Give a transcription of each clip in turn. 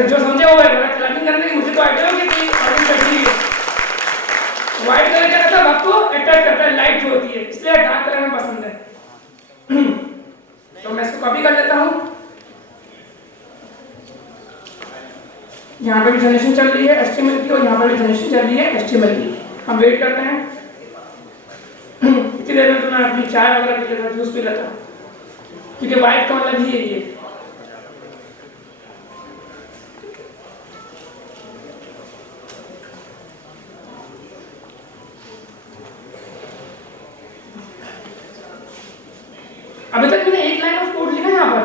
जो समझे वो है क्लबिंग करने की मुझे तो आइडिया होगी कि ऑडियंस बैठी है। व्हाइट कलर क्या मतलब आपको अट्रैक्ट करता है, लाइट जो होती है, इसलिए डार्क कलर में पसंद है। तो मैं इसको कॉपी कर लेता हूँ। यहाँ पे भी जनरेशन चल रही है HTML की और यहाँ पर भी जनरेशन चल रही है HTML की। हम वेट करते हैं। इतनी देर में तो मैं अपनी चाय वगैरह पी लेता, जूस पी लेता, क्योंकि व्हाइट का मतलब ही यही है। अभी तक मैंने एक लाइन ऑफ कोड लिखा है यहाँ पर,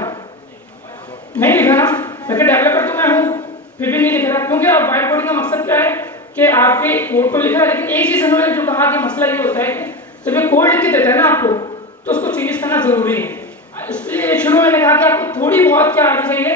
नहीं लिखा ना, लेकिन डेवलपर तो मैं हूँ, फिर भी नहीं लिख रहा, क्योंकि अब व्हाइट बोर्डिंग का मकसद क्या है कि आपके कोड को लिखा है, लेकिन एक चीज उन्होंने जो कहा कि मसला ये होता है कि जब ये कोड लिख के देता है ना आपको, तो उसको चेंजेस करना जरूरी है। इसलिए शुरू में मैंने कहा कि आपको थोड़ी बहुत क्या आनी चाहिए,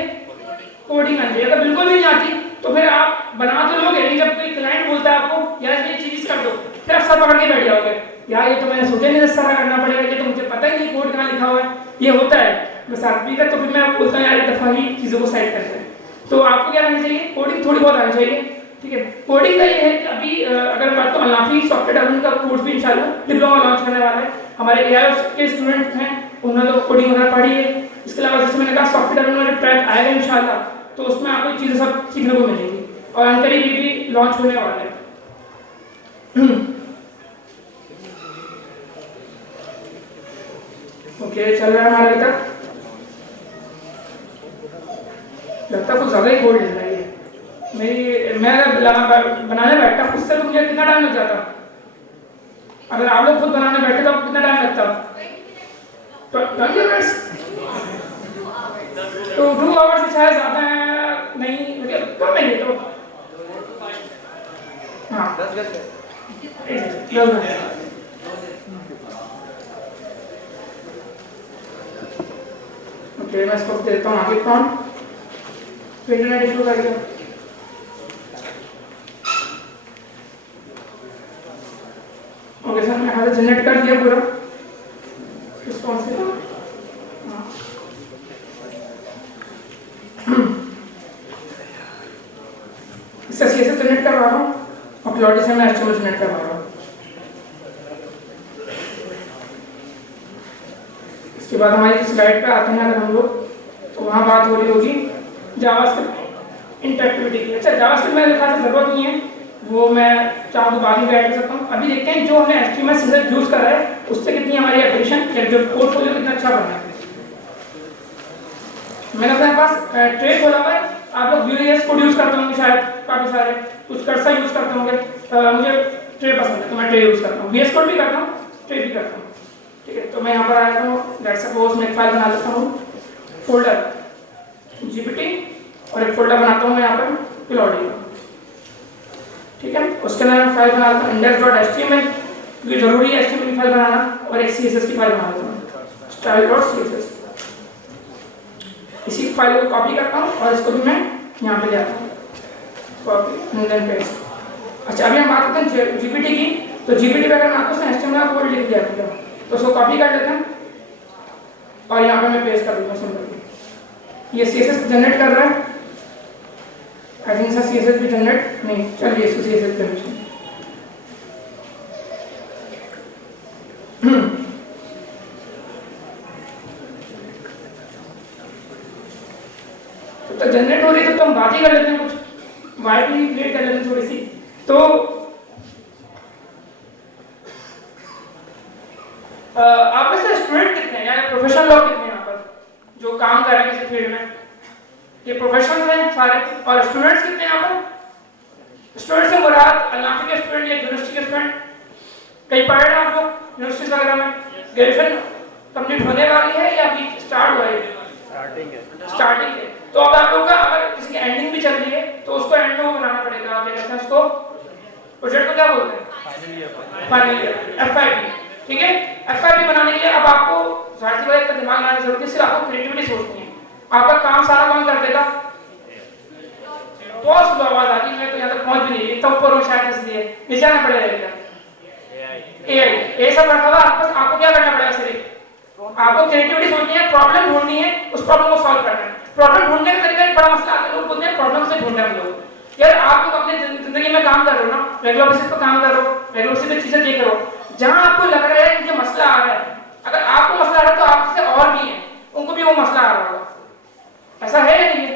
कोडिंग आनी चाहिए। अगर बिल्कुल भी नहीं आती तो फिर आप बना तो लोगे नहीं, जब कोई क्लाइंट बोलता है आपको यार ये चीज कर दो, फिर आप सर पकड़ के बैठ जाओगे, यार ये तो मैंने सोचा नहीं सारा करना पड़ेगा, ये तो मुझे पता ही नहीं कोड कहाँ लिखा हुआ है। ये होता है बस आदमी का, तो फिर मैं आपको बोलता हूँ यार एक दफा ही चीज़ों को सेट करते हैं। तो आपको क्या करना चाहिए, कोडिंग थोड़ी बहुत आनी चाहिए, ठीक है। कोडिंग का ये है कि अभी अगर बात तो अल्लाफी सॉफ्टवेयर डेवलपमेंट का कोर्स भी इंशाल्लाह डिप्लोमा लॉन्च करने वाला है। हमारे AI के स्टूडेंट्स हैं, उन्होंने तो कोडिंग वगैरह पढ़ी है। इसके अलावा जैसे मैंने कहा सॉफ्टवेयर डेवलपमेंट ट्रैक आएगा इंशाल्लाह, तो उसमें आपको चीज़ें सब सीखने को मिलेंगी और अंतरी भी लॉन्च होने वाला है। ओके, चल रहा है हमारा लगता कुछ ज़्यादा ही कोड लग रहा है। मैं बनाने बैठता खुद से तो मुझे कितना टाइम लग जाता, अगर आप लोग खुद बनाने बैठे तो आपको कितना टाइम लगता? 20 मिनट्स, तो 2 आवर्स से शायद ज़्यादा है नहीं, कम नहीं है तो हाँ 10 ओके, मैं इसको देता हूँ आगे प्रॉम्प्ट, तो इंटरनेट इशू कर दिया। ओके सर, मैंने यहाँ से जनरेट कर दिया पूरा रिस्पॉन्स। इससे CSS जनरेट कर रहा हूँ और क्लाउडी से मैं HTML जनरेट कर रहा हूँ। इसके बाद हमारी स्लाइड पे आते हैं अगर हम लोग, तो वहाँ बात हो रही होगी जावास्क्रिप्ट इंटरएक्टिविटी की। अच्छा, जावास्क्रिप्ट में लिखा था जरूरत नहीं है, वो मैं चाहूँ तो बाद में ऐड कर सकता हूँ। अभी देखते हैं जो हमने HTML CSS यूज कर रहा है उससे कितनी हमारी एप्लीकेशन या जो पोर्टफोलियो कितना अच्छा बना है। मैंने अपने पास ट्रे खोला हुआ है, आप लोग Vue.js कोड यूज करते होंगे शायद, काफी सारे कुछ कर्सर यूज करते होंगे। मुझे ट्रे पसंद है तो मैं ट्रे यूज करता हूँ, VS कोड भी करता हूँ, ट्रे भी करता हूँ, ठीक है। तो मैं यहाँ पर आया हूँ, लेट्स सपोज मैं एक फाइल बना लेता हूँ, फोल्डर GPT, और एक फोल्डर बनाता हूँ मैं यहाँ पर क्लाउडी, ठीक है। उसके अंदर मैं फाइल बना लेता हूँ index.html, क्योंकि जरूरी है HTML की फाइल बनाना, और एक CSS की फाइल बना लेता हूँ style.css। इसी फाइल को कॉपी करता हूँ और इसको भी मैं यहाँ पे ले आता हूँ, कॉपी एंड देन पेस्ट। अच्छा, अभी हम बात करते हैं GPT की, तो GPT पे अगर मैं आपको HTML का कोड लिख दिया तो उसको कॉपी कर लेते हैं और यहाँ पे मैं पेस्ट कर दूँगा सिंपल। ये CSS जनरेट कर रहा है, आई थिंक सर CSS भी जनरेट नहीं, चलिए इसको CSS जनरेशन। तो जनरेट हो रही है तो हम बात ही कर लेते हैं, कुछ वाइट भी क्रिएट कर लेते हैं थोड़ी सी। तो आप में से स्टूडेंट कितने हैं या प्रोफेशनल लोग कितने हैं यहाँ पर जो काम कर रहे हैं किसी फील्ड में? ये प्रोफेशनल्स हैं सारे, और स्टूडेंट्स कितने हैं यहाँ पर? स्टूडेंट्स से मुराद अल्लाफी के स्टूडेंट या यूनिवर्सिटी के स्टूडेंट? कहीं पढ़ रहे हैं आप लोग यूनिवर्सिटी वगैरह में? ग्रेजुएशन कंप्लीट होने वाली है या अभी स्टार्ट हुआ है? स्टार्टिंग है। तो अब आप लोग का अगर किसी की एंडिंग भी चल रही है तो उसको एंड में बनाना पड़ेगा, क्या कहते हैं उसको, प्रोजेक्ट को क्या बोलते हैं? फाइनल ईयर, FYP, ठीक है। FYP बनाने के लिए अब आपको जाहिर सी बात है दिमाग लगाने की जरूरत है, सिर्फ आपको क्रिएटिविटी सोचनी है। आपका काम सारा कौन कर देगा? बहुत स्लो आवाज आ रही है, मैं तो यहाँ तक पहुंच भी नहीं रही, तो ऊपर हो शायद इसलिए नीचे आना पड़ेगा। AI सब रखा हुआ, आपको क्या करना पड़ेगा? सिर्फ आपको क्रिएटिविटी सोचनी है, प्रॉब्लम ढूंढनी है, उस प्रॉब्लम को सॉल्व करना है। प्रॉब्लम ढूंढने का तरीका बड़ा मसला आता है, लोग बोलते हैं प्रॉब्लम से ढूंढे हम लोग। यार आप लोग अपने जिंदगी में काम कर रहे हो ना, रेगुलर बेसिस पे काम कर रहे हो, रेगुलर बेसिस पे चीजें देख रहे हो, जहां आपको लग रहा है कि ये मसला आ रहा है, अगर आपको मसला आ रहा है तो आपसे और भी है उनको भी वो मसला आ रहा होगा, ऐसा है या नहीं है?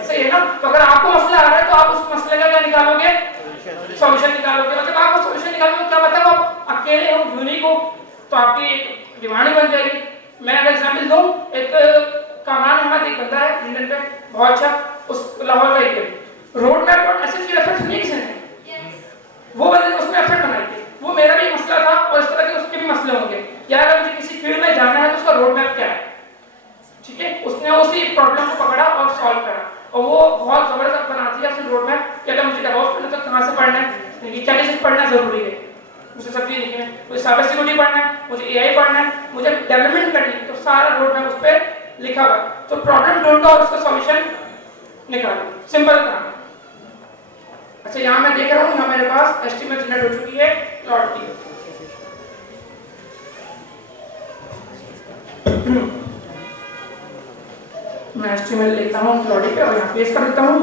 ऐसा ही है ना। तो अगर आपको मसला आ रहा है तो आप उस मसले का क्या निकालोगे, सॉल्यूशन निकालोगे। और जब आप वो सॉल्यूशन निकालोगे, क्या पता वो अकेले हो, यूनिक हो, तो आपकी डिमांड ही बन जाएगी। मैं अगर एग्जाम्पल दूं, एक कामरान अहमद एक बंदा है इंडियन पे, बहुत अच्छा, उस लाहौर का एक रोड मैप और ऐसे चीज एफर्ट नहीं किसी ने, वो बंदे ने उसमें एफर्ट बनाई थी। वो मेरा भी मसला था और इस तरह के उसके भी मसले होंगे, यार अगर मुझे किसी फील्ड में जाना है तो उसका रोड मैप क्या है, ठीक है। उसने उसी प्रॉब्लम को पकड़ा और सॉल्व करा, और वो बहुत जबरदस्त बनाती है अपनी रोड मैप कि अगर मुझे डेवलप करना तो कहाँ से पढ़ना है, क्या चीज पढ़ना जरूरी है, मुझे सब चीज लिखी है, मुझे साइबर सिक्योरिटी पढ़ना है, मुझे एआई पढ़ना है, मुझे डेवलपमेंट करनी है, तो सारा रोड मैप उस पर लिखा हुआ है। तो प्रॉब्लम ढूंढो और उसका सॉल्यूशन निकालो, सिंपल काम। अच्छा, यहाँ मैं देख रहा हूँ, यहाँ मेरे पास एचटीएमएल जनरेट हो चुकी है क्लाउड की। मैं एचटीएमएल लेता हूँ क्लाउड पे और यहाँ पेस्ट कर देता हूँ।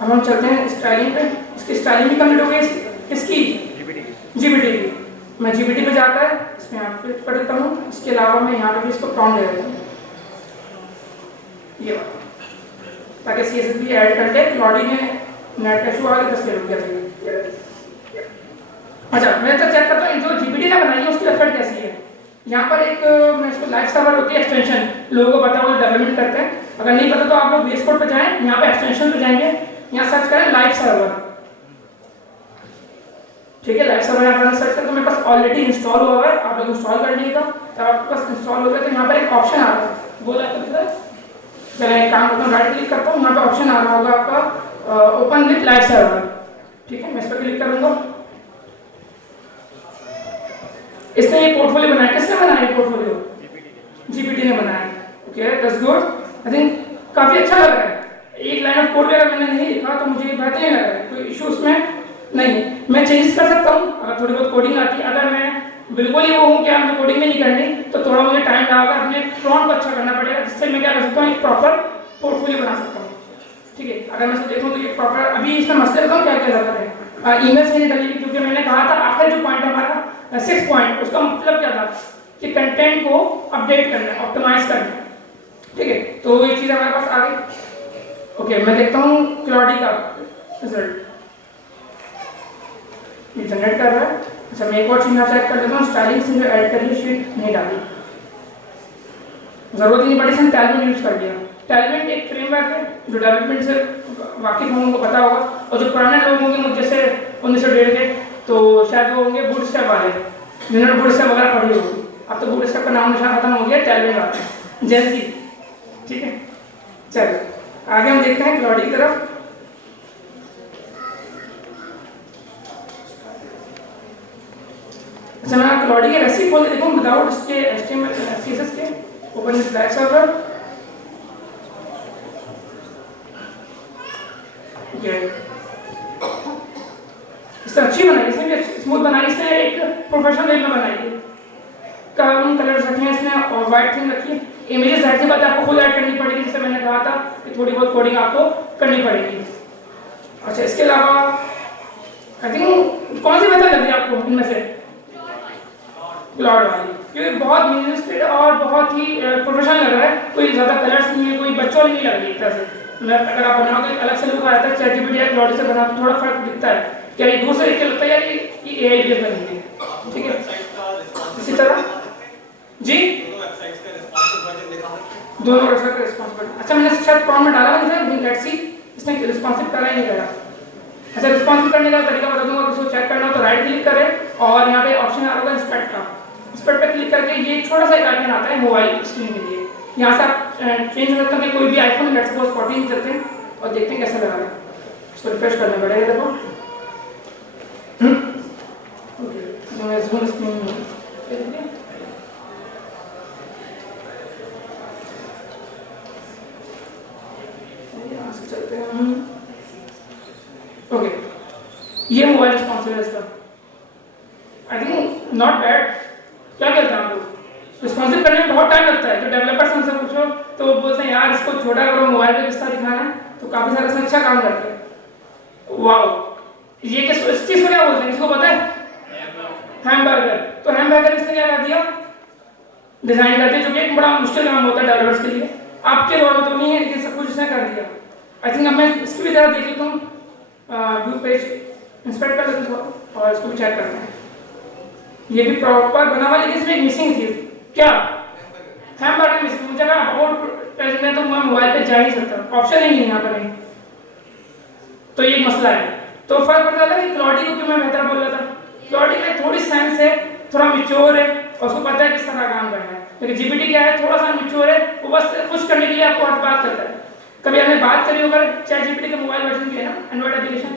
अब हम चलते हैं स्टाइलिंग पे। इसकी स्टाइलिंग भी कंप्लीट हो गई, इसकी जीबीटी की। मैं जीबीटी पे जाता है, इसमें यहाँ पे कर देता हूँ। इसके अलावा मैं यहाँ पे भी इसको प्रॉम्प्ट दे देता हूँ, ये ताकि CSS भी ऐड करके क्लाउडी में नेट का इशू आ गया, 10 रुक गया। अच्छा, मैं तो चेक करता हूँ जो जीपीटी ने बनाई है उसकी वेबसाइट कैसी है। यहाँ पर एक मैं इसको लाइव सर्वर होती है एक्सटेंशन, लोगों को पता होगा डेवलपमेंट करते हैं, अगर नहीं पता तो आप लोग VS Code पे जाएं, यहाँ पे एक्सटेंशन पे जाएंगे, यहाँ सर्च करें लाइव सर्वर, ठीक है। लाइव सर्वर यहाँ पर सर्च करें तो मेरे पास ऑलरेडी इंस्टॉल हुआ है, आप लोग इंस्टॉल कर लीजिएगा। जब आपके पास इंस्टॉल हो गया तो यहाँ पर एक ऑप्शन आ रहा है, वो चलिए एक काम करता हूँ, राइट क्लिक करता हूँ, यहाँ पे ऑप्शन आ रहा होगा आपका ओपन विथ लाइव सर्वर, ठीक है। मैं इस पर क्लिक करूंगा। इसने ये पोर्टफोलियो बनाया, किसने बनाया ये पोर्टफोलियो? जीपीटी ने बनाया, okay that's good. I think काफी अच्छा लग रहा है। एक लाइन ऑफ कोड अगर मैंने नहीं लिखा तो मुझे बेहतरीन लग रहा है, कोई इशू उसमें नहीं है। मैं चेंज कर सकता हूँ अगर थोड़ी बहुत कोडिंग आती है। अगर मैं बिल्कुल ही वो हूँ कि मुझे कोडिंग में नहीं करनी, तो थोड़ा मुझे टाइम लगाकर अपने प्रॉम्प्ट को अच्छा करना पड़ेगा, जिससे मैं क्या कर सकता हूँ, एक प्रॉपर पोर्टफोलियो बना सकता हूँ, ठीक है। अगर मैं देखूँ तो ये प्रॉपर, अभी इसमें मसले बताऊँ क्या क्या लगा है। ईमेल से नहीं डली, क्योंकि मैंने कहा था आखिर जो पॉइंट है हमारा 6 पॉइंट, उसका मतलब क्या था कि कंटेंट को अपडेट करना है, ऑप्टिमाइज करना है, ठीक है। तो ये चीज़ हमारे पास आ गई, ओके। मैं देखता हूँ क्लाउडी का रिजल्ट, ये जनरेट कर रहा है। अच्छा, मैं एक और चीज़ यहाँ चेक कर लेता हूँ, स्टाइलिंग से जो ऐड करी शीट नहीं डाली, जरूरत ही नहीं पड़ी, इसने टैलमेंट यूज कर लिया। टैलमेंट एक फ्रेमवर्क है जो डेवलपमेंट से वाकिफ होंगे को पता होगा, और जो पुराने लोग होंगे मुझे से 1901 के, तो शायद वो होंगे बूटस्ट्रैप वाले, जिन्होंने बूटस्ट्रैप वगैरह पढ़ी होगी। अब तो बूटस्ट्रैप का नाम निशान खत्म हो गया, टैलमेंट आता है जैसी, ठीक है। चलो आगे हम देखते हैं क्लाउडी की तरफ। अच्छा, मैं क्लाउडी के वैसे ही खोल के देखूँ विदाउट इसके HTML CSS के, ओपन विद लाइव सर्वर, इससे अच्छी बनाई, इसने भी स्मूथ बनाई, इसने एक प्रोफेशनल वे में बनाई है। कम कलर्स रखे हैं इसने और वाइट थीम रखी है। इमेजेस जाहिर सी बात है आपको खुद ऐड करनी पड़ेगी, जैसे मैंने कहा था कि थोड़ी बहुत कोडिंग आपको करनी पड़ेगी। अच्छा, इसके अलावा आई थिंक कौन सी बेहतर लग रही है आपको इनमें से? क्लाउड वाली, क्योंकि बहुत मिनिमलिस्टिक और बहुत ही प्रोफेशनल लग रहा है, कोई ज़्यादा कलर्स नहीं है, कोई बच्चों वाली नहीं लग रही एक तरह से। अगर आप बनाओगे तो अलग से लुक आता है, चैटजीपीटी या क्लाउड से बनाओ तो थोड़ा फर्क दिखता है, क्या ये दूर से देख के लगता है यार ये AI बेस बनी है, ठीक है। इसी तरह जी दोनों वेबसाइट का रिस्पॉन्सिबल। अच्छा, मैंने शायद प्रॉम्प्ट में डाला नहीं था, लेट्स सी इसने रिस्पॉन्सिव करा ही नहीं करा। अच्छा, रिस्पॉन्सिव करने का तरीका बता दूंगा, किसी को चेक करना हो तो राइट क्लिक करें और यहाँ पे ऑप्शन आ रहा होगा इंस्पेक्ट का, इंस्पेक्ट पे क्लिक करके ये छोटा सा एक आइकन आता है मोबाइल स्क्रीन के लिए, यहाँ से आप चेंज कर सकते हैं कि कोई भी आईफोन लेट्स सपोज 14 चलते हैं और देखते हैं कैसा लगा है। इसको रिफ्रेश करना पड़ेगा, देखो ओके, मैं जूम स्क्रीन चलते हैं, ओके। ये मोबाइल रिस्पॉन्सिव है इसका, आई थिंक नॉट बैड। क्या कहते हैं आप लोग? रिस्पॉन्सिव करने में बहुत टाइम लगता है, जो डेवलपर्स उनसे पूछो तो वो बोलते हैं यार यार इसको छोटा करो, मोबाइल पे किस तरह दिखाना है, तो काफ़ी सारा इसमें अच्छा काम करते हैं। वाओ, ये इस चीज़ को क्या बोलते हैं, इसको पता है? हैमबर्गर। तो हैमबर्गर इसने क्या कर दिया, डिज़ाइन कर दिया, जो कि एक बड़ा मुश्किल काम होता है डेवलपर्स के लिए। आपके रोल में तो नहीं है, लेकिन सब कुछ इसने कर दिया। आई थिंक अब मैं इसकी भी तरह देख लेता हूँ, व्यू पेज इंस्पेक्ट कर लेते हैं और इसको भी चेक करते हैं। ये भी प्रॉपर बना हुआ, लेकिन इसमें एक मिसिंग थी। क्या? Hamburger missing. मुझे अगर अबाउट पेज में तो मैं मोबाइल पे जा ही सकता, ऑप्शन ही नहीं है यहाँ पर नहीं। तो ये एक मसला है। तो फर्क पड़ता है कि क्लॉडी को क्यों मैं बेहतर बोल रहा था। क्लॉडी में थोड़ी सेंस है, थोड़ा मिच्योर है और उसको पता है किस तरह काम करना है। लेकिन जीपीटी क्या है, थोड़ा सा मिच्योर है, वो बस खुश करने के लिए आपको हर बात करता है। कभी हमने बात करी होगा चैट जीपीटी के मोबाइल वर्जन की है ना, एंड्रॉइड एप्लीकेशन,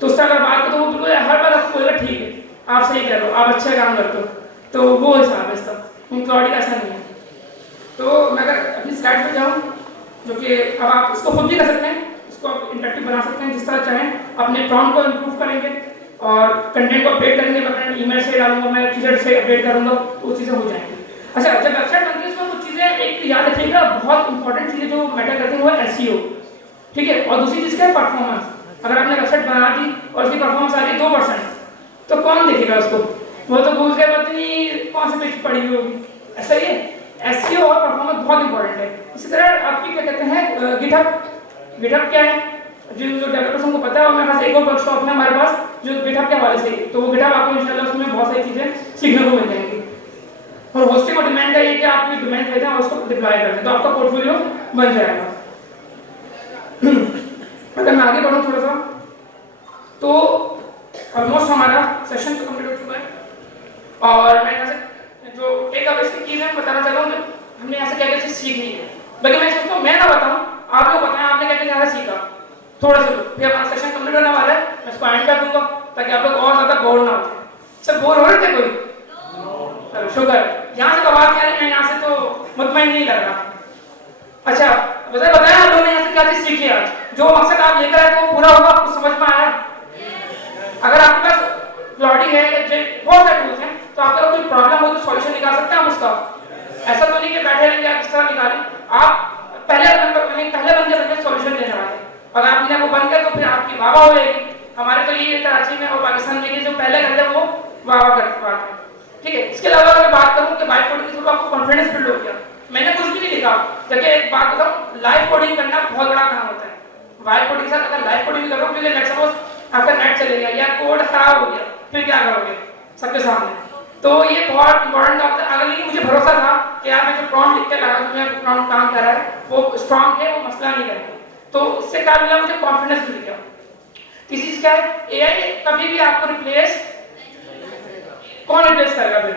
तो उससे अगर बात करो तो वो बिल्कुल हर बार आपको बोलेगा ठीक है, आप सही कह रहे हो, आप अच्छा काम करते हो। तो वो हिसाब है इसका, क्लॉडी ऐसा नहीं है। तो मैं अगर अपनी स्लाइड पर जाऊँ, जो कि अब आप इसको खुद भी कर सकते हैं, इसको आप इंटरेक्टिव बना सकते हैं जिस तरह चाहें, अपने प्रॉम्प्ट को इम्प्रूव करेंगे और कंटेंट को अपडेट करेंगे। मैं अपने ईमेल से डालूंगा, मैं टीचर से अपडेट करूंगा, तो वो चीज़ें हो जाएंगी। अच्छा, जब वेबसाइट बनती है उसमें कुछ चीज़ें एक याद रखिएगा, बहुत इंपॉर्टेंट चीज़ें जो मैटर करती हैं वो है एसईओ, ठीक है। और दूसरी चीज़ क्या है, परफॉर्मेंस। अगर आपने वेबसाइट बना दी और उसकी परफॉर्मेंस आ रही है 2%, तो कौन देखेगा उसको? वो तो गूगल के पता नहीं कौन सी पेज पड़ी हुई होगी। ऐसा ही है, एसईओ और परफॉर्मेंस बहुत इंपॉर्टेंट है। इसी तरह आपकी क्या कहते हैं, गिटहब। गिटहब क्या है, जो डेवलपर्स को पता है, और मेरे पास एक और वर्कशॉप है हमारे पास जो गिटहब के हवाले से, तो वो गिटहब आपको इंशाल्लाह उसमें बहुत सारी चीज़ें सीखने को मिल जाएंगी। और होस्टिंग और डिमांड का ये कि आप कोई डोमेन खरीदें और उसको डिप्लॉय कर दें, तो आपका पोर्टफोलियो बन जाएगा। अगर मैं आगे बढ़ूँ थोड़ा सा, तो ऑलमोस्ट हमारा सेशन तो कंप्लीट हो चुका है। और मैं यहाँ से जो एक अब इसकी चीज़ है बताना चाहता हूँ, हमने यहाँ से क्या क्या चीज़ सीख ली है। बल्कि मैं सोचता हूँ मैं ना बताऊँ, आप लोग बताएं आपने क्या क्या यहाँ से सीखा थोड़ा सा। फिर हमारा सेशन कंप्लीट होने वाला है, मैं इसको एंड कर दूंगा ताकि आप लोग और ज़्यादा बोर ना हो जाए। सब बोर हो रहे थे कोई? चलो शुक्र, यहाँ से तो बात क्या है, मैं यहाँ से तो मुतमईन नहीं लग रहा। अच्छा, बताया आप लोगों ने यहाँ से क्या चीज़ सीखी आज? जो मकसद आप लेकर आए तो पूरा होगा, आपको समझ में आया? अगर आपके पास क्लॉडी है, बहुत सारे टूल्स हैं, तो आपका कोई प्रॉब्लम हो तो सॉल्यूशन निकाल सकते हैं हम उसका। ऐसा तो नहीं कि बैठे रहेंगे आप किस तरह निकालें। आप पहले बंदे सॉल्यूशन देने वाले। अगर आपने वो बन गया तो फिर आपकी वाह हो जाएगी। हमारे तो ये कराची में और पाकिस्तान में जो पहले करते हैं वो वाह करते हैं, ठीक है। इसके अलावा अगर बात करूँ कि वाइब कोडिंग से आपको कॉन्फिडेंस बिल्ड हो गया, मैंने कुछ भी नहीं लिखा। देखिए एक बात बताऊँ, लाइव कोडिंग करना बहुत बड़ा काम होता है। वाइब कोडिंग के साथ अगर लाइव कोडिंग भी करो, क्योंकि लेट्स सपोज आपका नेट चले गया या कोड खराब हो गया, फिर क्या करोगे सबके सामने? तो ये बहुत इंपॉर्टेंट होता है। अगर लेकिन मुझे भरोसा था कि यार मैं जो प्रॉम्प्ट लिख के लगा, जो मेरा प्रॉम्प्ट काम कर रहा है वो स्ट्रांग है, वो मसला नहीं करेगा, तो इससे क्या मिला मुझे, कॉन्फिडेंस मिल गया। तीसरी चीज क्या है, एआई कभी भी आपको रिप्लेस, कौन रिप्लेस करेगा? फिर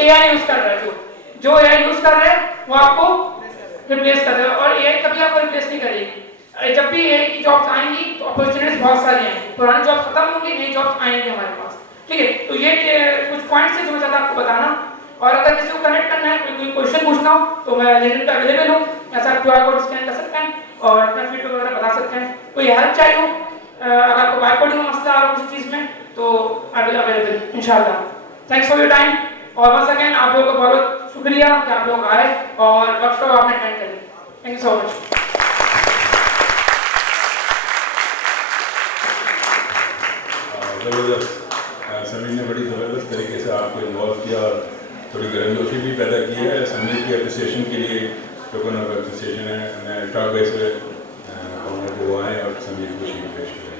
एआई यूज कर रहा है, जो एआई यूज कर रहा है वो आपको रिप्लेस कर देगा, और एआई कभी आपको रिप्लेस नहीं करेगी। जब भी एआई की जॉब्स आएंगी तो अपॉर्चुनिटीज बहुत सारी आएंगी, पुरानी जॉब्स खत्म होंगी, नई जॉब्स आएंगी हमारे पास, ठीक है। तो ये कुछ पॉइंट्स है जो मैं चाहता आपको बताना। और अगर किसी को कनेक्ट करना है, कोई क्वेश्चन पूछना हो, तो मैं लिंक पे अवेलेबल हूँ, ऐसा QR कोड स्कैन कर सकते हैं और अपना फीडबैक वगैरह बता सकते हैं। कोई हेल्प चाहिए हो, अगर आपको वाइब कोडिंग में मसला और किसी चीज़ में, तो आई विल अवेलेबल इंशाल्लाह। थैंक्स फॉर योर टाइम, और वंस अगेन आप लोगों का बहुत शुक्रिया कि आप लोग आए और वर्कशॉप आपने अटेंड करी। Thank you so much. ज़बरदस्त, समीर ने बड़ी ज़बरदस्त तरीके से आपको इन्वॉल्व किया और थोड़ी गर्मजोशी भी पैदा की है। समीर की अप्रिसिएशन के लिए टोकन ऑफ अप्रिसिएशन है, मैं स्टॉक बेस पे वो आए और समीर को शीट पेश करें।